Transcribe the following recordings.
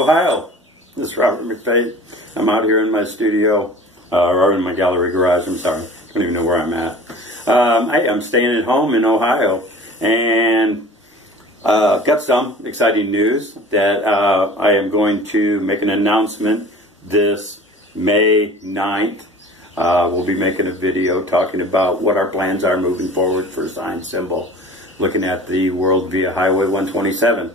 Ohio. This is Robert McFate. I'm out here in my studio, or in my gallery garage. I'm sorry, I don't even know where I'm at. I'm staying at home in Ohio, and got some exciting news that I am going to make an announcement this May 9th. We'll be making a video talking about what our plans are moving forward for Sign Symbol, looking at the world via Highway 127.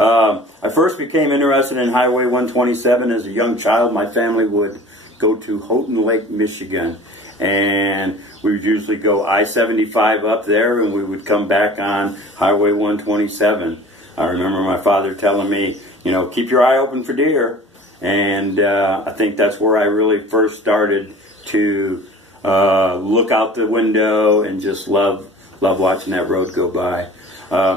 I first became interested in Highway 127 as a young child. My family would go to Houghton Lake, Michigan, and we would usually go I-75 up there, and we would come back on Highway 127. I remember my father telling me, you know, keep your eye open for deer, and I think that's where I really first started to look out the window and just love watching that road go by.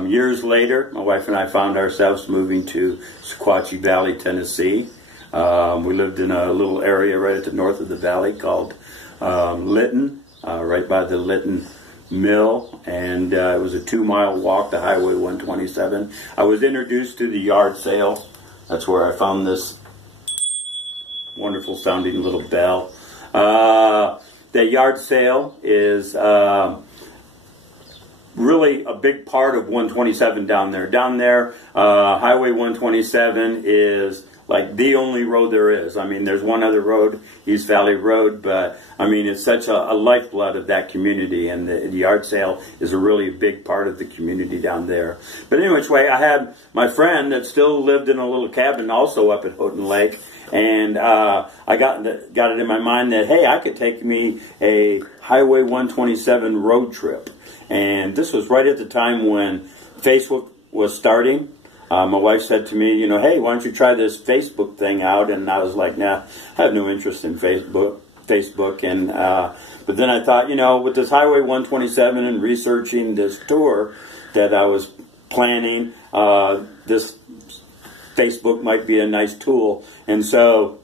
Years later, my wife and I found ourselves moving to Sequatchie Valley, Tennessee. We lived in a little area right at the north of the valley called Lytton, right by the Lytton Mill, and it was a 2-mile walk to Highway 127. I was introduced to the yard sale. That's where I found this wonderful sounding little bell. The yard sale is really a big part of 127 down there. Down there, Highway 127 is like the only road there is. I mean, there's one other road, East Valley Road, but I mean, it's such a lifeblood of that community, and the yard sale is a really big part of the community down there. But anyway, I had my friend that still lived in a little cabin also up at Houghton Lake, and I got it in my mind that, hey, I could take me a Highway 127 road trip. And this was right at the time when Facebook was starting. My wife said to me, you know, hey, why don't you try this Facebook thing out? And I was like, nah, I have no interest in Facebook. And but then I thought, you know, with this Highway 127 and researching this tour that I was planning, this Facebook might be a nice tool. And so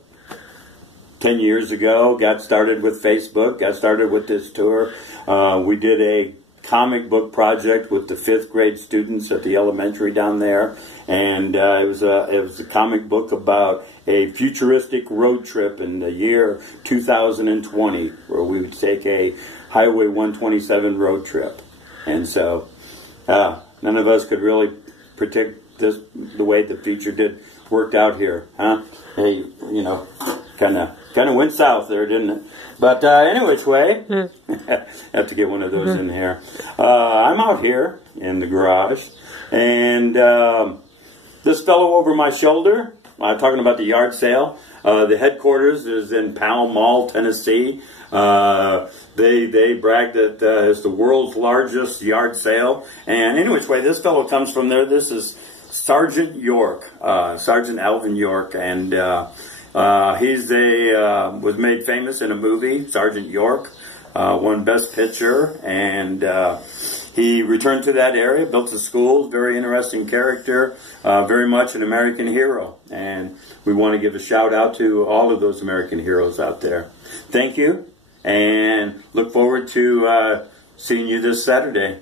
10 years ago, got started with Facebook, got started with this tour. We did a comic book project with the 5th grade students at the elementary down there, and it was a comic book about a futuristic road trip in the year 2020, where we would take a Highway 127 road trip. And so none of us could really predict this the way the future worked out here, huh? Hey, you know, kind of went south there, didn't it? But anyway, have to get one of those in here. I'm out here in the garage, and this fellow over my shoulder, talking about the yard sale, the headquarters is in Pall Mall, Tennessee. They brag that it's the world's largest yard sale. And anyway, this fellow comes from there. This is Sergeant York, Sergeant Alvin York, and was made famous in a movie, Sergeant York, won Best Picture, and he returned to that area, built a school, very interesting character, very much an American hero, and we want to give a shout out to all of those American heroes out there. Thank you, and look forward to seeing you this Saturday.